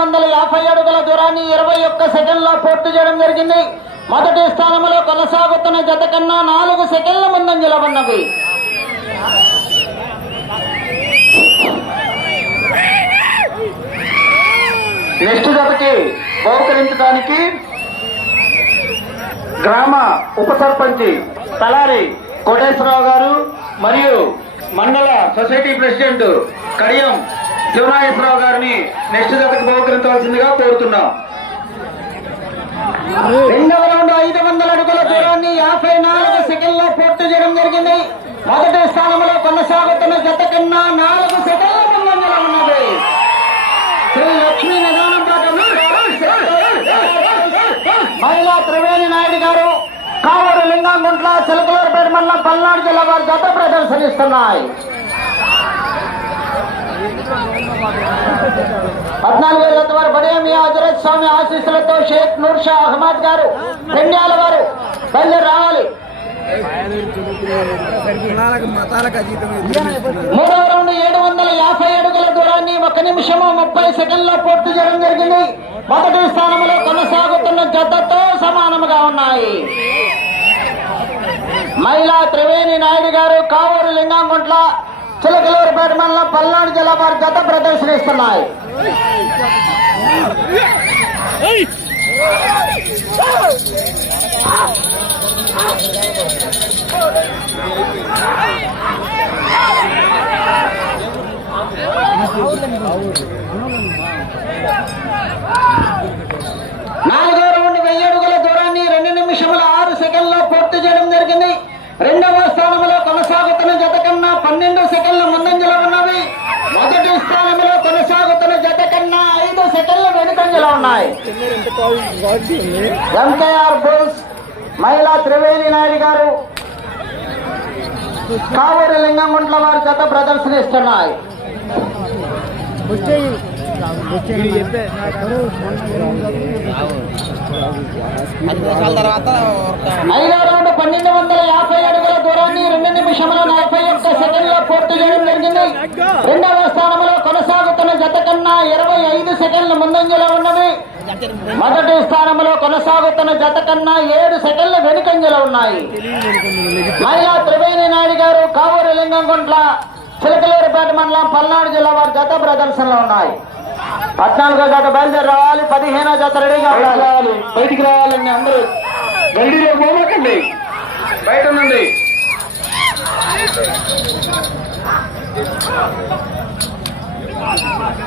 వందల యాభై అడుగుల దూరాన్ని ఇరవై ఒక్క సెకండ్లో పూర్తి చేయడం జరిగింది. మొదటి స్థానంలో కొనసాగుతున్న జత కన్నా నాలుగు సెకండ్ల ముందంజలో ఉన్నవి నెక్స్ట్ జతకి బహుకరించడానికి గ్రామ ఉప సర్పంచి తలారి కోటేశ్వరరావు గారు మరియు మండల సొసైటీ ప్రెసిడెంట్ కడియం శివనాగేశ్వరరావు గారిని నెక్స్ట్ జతకి బహుకరించవలసిందిగా కోరుతున్నాం. రెండవ రౌండ్ ఐదు వందల అడుగుల దూరాన్ని యాభై నాలుగు సెకండ్లో పూర్తి చేయడం జరిగింది. మొదటి స్థానంలో కొనసాగుతున్న జత కన్నా నాలుగు సెకండ్ల ముందంజలో ఉన్నది. శ్రీ లక్ష్మీ నిదానం మహిళా త్రివేణి నాయుడు గారు కావూరు లింగంగుంట్ల చిలకలూరుపేట మండలం పల్నాడు జిల్లా వారి జత ప్రదర్శనిస్తున్నాయి. పద్నాలుగు వేల వారు బడియమి హజరత్ స్వామి ఆశీస్సులతో షేక్ నూర్ షా అహ్మద్ గారు రెండేళ్ళ వారు బయలుదేరి రావాలి. మూడవ రౌండ్ ఏడు వందల యాభై అడుగుల దూరాన్ని ఒక నిమిషము ముప్పై సెకండ్ల పూర్తి చేయడం జరిగింది. మొదటి స్థానంలో కొనసాగుతున్న జతతో సమానముగా ఉన్నాయి. మహిళా త్రివేణి నాయుడు గారు కావూరు లింగాంగుంట్ల చిలకలూరుపేట మండలం పల్నాడు జిల్లా వారి గత ప్రదర్శనిస్తున్నాయి. అవును రౌండ్ వెయ్యి అడుగుల దూరాన్ని రెండు నిమిషముల ఆరు సెకండ్లో పూర్తి చేయడం జరిగింది రెండవ స్థానంలో కొనసాగుతున్న జత కన్నా పన్నెండు సెకండ్ల ముందంజలో ఉన్నవి మొదటి స్థానంలో కొనసాగుతున్న జత కన్నా ఐదు సెకండ్ల వెనుకంజలో ఉన్నాయి. ఎంకేఆర్ బోల్స్ మహిళా త్రివేణి నాయుడు గారు కావేరి లింగంగుంట్ల వారి జత ప్రదర్శనిస్తున్నాయి. చెప్పే ఐదో రౌండ్ పన్నెండు వందల యాభై అడుగుల దూరాన్ని రెండు నిమిషంలో నలభై రెండవ స్థానంలో కొనసాగుతున్న జత కన్నా ఇరవై ఐదు సెకండ్ల ముందంజలో ఉన్నవి మొదటి స్థానంలో కొనసాగుతున్న జత కన్నా ఏడు సెకండ్ల వెనుకంజలో ఉన్నాయి. మహిళా త్రివేణి నాయుడు గారు కావూరు లింగంగుంట్ల చిలకలూరుపేట మండలం పల్నాడు జిల్లా వారి జత ప్రదర్శనలో ఉన్నాయి. పద్నాలుగో జత బయలుదేరి రావాలి పదిహేనో జత రెడీగా రావాలి. బయటికి రావాలండి అందరూ. గల్లీలో పోమాకండి బయట ఉండండి みんな待って待って!